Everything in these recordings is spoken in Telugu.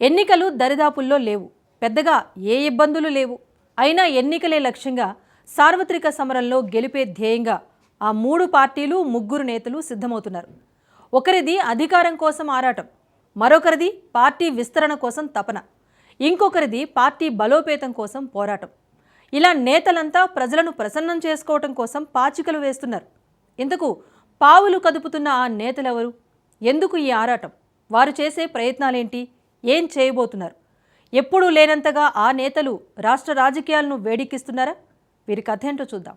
ఎన్నికలు దరిదాపుల్లో లేవు, పెద్దగా ఏ ఇబ్బందులు లేవు. అయినా ఎన్నికలే లక్ష్యంగా సార్వత్రిక సమరంలో గెలిపే ధ్యేయంగా ఆ మూడు పార్టీలు, ముగ్గురు నేతలు సిద్ధమవుతున్నారు. ఒకరిది అధికారం కోసం ఆరాటం, మరొకరిది పార్టీ విస్తరణ కోసం తపన, ఇంకొకరిది పార్టీ బలోపేతం కోసం పోరాటం. ఇలా నేతలంతా ప్రజలను ప్రసన్నం చేసుకోవటం కోసం పాచికలు వేస్తున్నారు. ఇందుకు పావులు కదుపుతున్న ఆ నేతలెవరు? ఎందుకు ఈ ఆరాటం? వారు చేసే ప్రయత్నాలేంటి? ఏం చేయబోతున్నారు? ఎప్పుడూ లేనంతగా ఆ నేతలు రాష్ట్ర రాజకీయాలను వేడెక్కిస్తున్నారా? వీరి కథ ఏంటో చూద్దాం.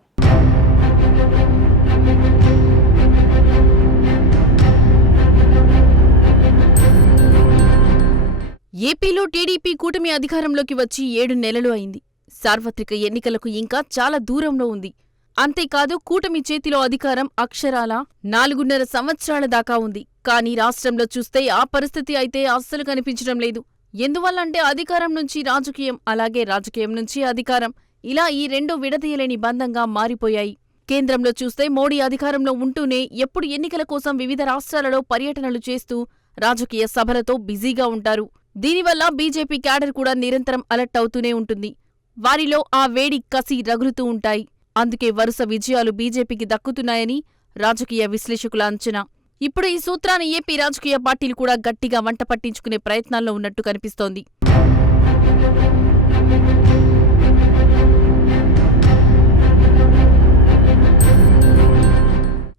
ఏపీలో టీడీపీ కూటమి అధికారంలోకి వచ్చి 7 నెలలు అయింది. సార్వత్రిక ఎన్నికలకు ఇంకా చాలా దూరంలో ఉంది. అంతేకాదు, కూటమి చేతిలో అధికారం అక్షరాల 4.5 సంవత్సరాల దాకా ఉంది. కానీ రాష్ట్రంలో చూస్తే ఆ పరిస్థితి అయితే అస్సలు కనిపించడం లేదు. ఎందువల్లంటే అధికారం నుంచి రాజకీయం, అలాగే రాజకీయం నుంచి అధికారం, ఇలా ఈ రెండు విడదీయలేని బంధంగా మారిపోయాయి. కేంద్రంలో చూస్తే మోడీ అధికారంలో ఉంటూనే ఎప్పుడు ఎన్నికల కోసం వివిధ రాష్ట్రాలలో పర్యటనలు చేస్తూ రాజకీయ సభలతో బిజీగా ఉంటారు. దీనివల్ల బీజేపీ క్యాడర్ కూడా నిరంతరం అలర్ట్ అవుతూనే ఉంటుంది. వారిలో ఆ వేడి, కసి రగులుతూ ఉంటాయి. అందుకే వరుస విజయాలు బీజేపీకి దక్కుతున్నాయని రాజకీయ విశ్లేషకుల అంచనా. ఇప్పుడు ఈ సూత్రాన్ని ఏపీ రాజకీయ పార్టీలు కూడా గట్టిగా వంట పట్టించుకునే ప్రయత్నాల్లో ఉన్నట్టు కనిపిస్తోంది.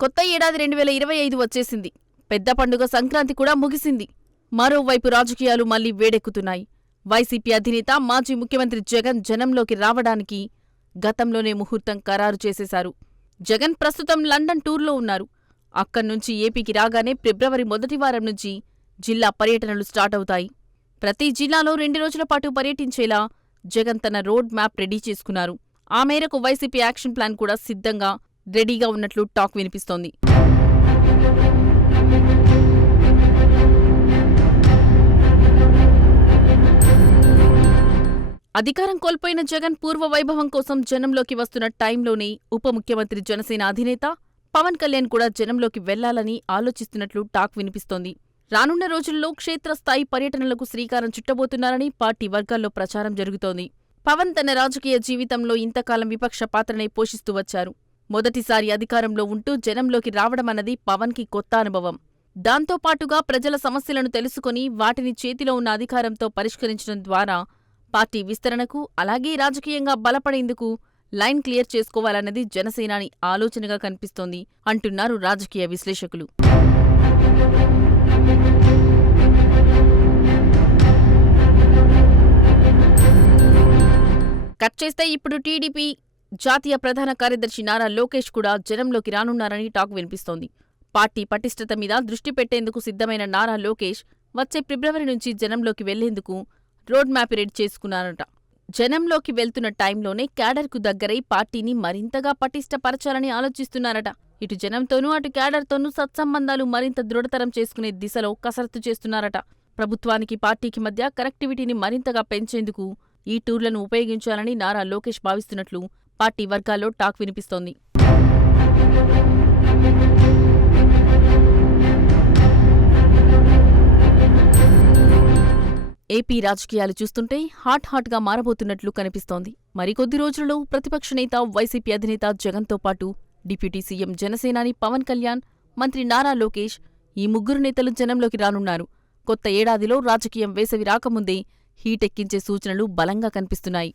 కొత్త ఏడాది 2025 వచ్చేసింది. పెద్ద పండుగ సంక్రాంతి కూడా ముగిసింది. మరోవైపు రాజకీయాలు మళ్లీ వేడెక్కుతున్నాయి. వైసీపీ అధినేత, మాజీ ముఖ్యమంత్రి జగన్ జనంలోకి రావడానికి గతంలోనే ముహూర్తం ఖరారు చేసేశారు. జగన్ ప్రస్తుతం లండన్ టూర్లో ఉన్నారు. అక్కడ్నుంచి ఏపీకి రాగానే ఫిబ్రవరి మొదటి వారం నుంచి జిల్లా పర్యటనలు స్టార్ట్ అవుతాయి. ప్రతి జిల్లాలో 2 రోజుల పాటు పర్యటించేలా జగన్ తన రోడ్ మ్యాప్ రెడీ చేసుకున్నారు. ఆ మేరకు వైసీపీ యాక్షన్ ప్లాన్ కూడా సిద్ధంగా రెడీగా ఉన్నట్లు టాక్ వినిపిస్తోంది. అధికారం కోల్పోయిన జగన్ పూర్వ వైభవం కోసం జనంలోకి వస్తున్న టైంలోనే ఉప ముఖ్యమంత్రి, జనసేన అధినేత పవన్ కళ్యాణ్ కూడా జనంలోకి వెళ్లాలని ఆలోచిస్తున్నట్లు టాక్ వినిపిస్తోంది. రానున్న రోజుల్లో క్షేత్రస్థాయి పర్యటనలకు శ్రీకారం చుట్టబోతున్నారని పార్టీ వర్గాల్లో ప్రచారం జరుగుతోంది. పవన్ తన రాజకీయ జీవితంలో ఇంతకాలం విపక్ష పాత్రనే పోషిస్తూ వచ్చారు. మొదటిసారి అధికారంలో ఉంటూ జనంలోకి రావడమన్నది పవన్కి కొత్త అనుభవం. దాంతోపాటుగా ప్రజల సమస్యలను తెలుసుకుని వాటిని చేతిలో ఉన్న అధికారంతో పరిష్కరించడం ద్వారా పార్టీ విస్తరణకు, అలాగే రాజకీయంగా బలపడేందుకు లైన్ క్లియర్ చేసుకోవాలన్నది జనసేనాని ఆలోచనగా కనిపిస్తోంది అంటున్నారు రాజకీయ విశ్లేషకులు. కట్ చేస్తే ఇప్పుడు టీడీపీ జాతీయ ప్రధాన కార్యదర్శి నారా లోకేష్ కూడా జనంలోకి రానున్నారని టాక్ వినిపిస్తోంది. పార్టీ పటిష్టత మీద దృష్టి పెట్టేందుకు సిద్ధమైన నారా లోకేష్ వచ్చే ఫిబ్రవరి నుంచి జనంలోకి వెళ్లేందుకు రోడ్ మ్యాప్ రెడీ చేసుకున్నారట. జనంలోకి వెళ్తున్న టైంలోనే క్యాడర్కు దగ్గరై పార్టీని మరింతగా పటిష్టపరచాలని ఆలోచిస్తున్నారట. ఇటు జనంతోనూ అటు క్యాడర్తోనూ సత్సంబంధాలు మరింత దృఢతరం చేసుకునే దిశలో కసరత్తు చేస్తున్నారట. ప్రభుత్వానికి, పార్టీకి మధ్య కనెక్టివిటీని మరింతగా పెంచేందుకు ఈ టూర్లను ఉపయోగించాలని నారా లోకేష్ భావిస్తున్నట్లు పార్టీ వర్గాల్లో టాక్ వినిపిస్తోంది. ఏపీ రాజకీయాలు చూస్తుంటే హాట్గా మారబోతున్నట్లు కనిపిస్తోంది. మరికొద్ది రోజుల్లో ప్రతిపక్ష నేత, వైసీపీ అధినేత జగన్తో పాటు డిప్యూటీ సీఎం, జనసేనాని పవన్ కళ్యాణ్, మంత్రి నారా లోకేష్, ఈ ముగ్గురు నేతలు జనంలోకి రానున్నారు. కొత్త ఏడాదిలో రాజకీయం వేసవి రాకముందే హీటెక్కించే సూచనలు బలంగా కనిపిస్తున్నాయి.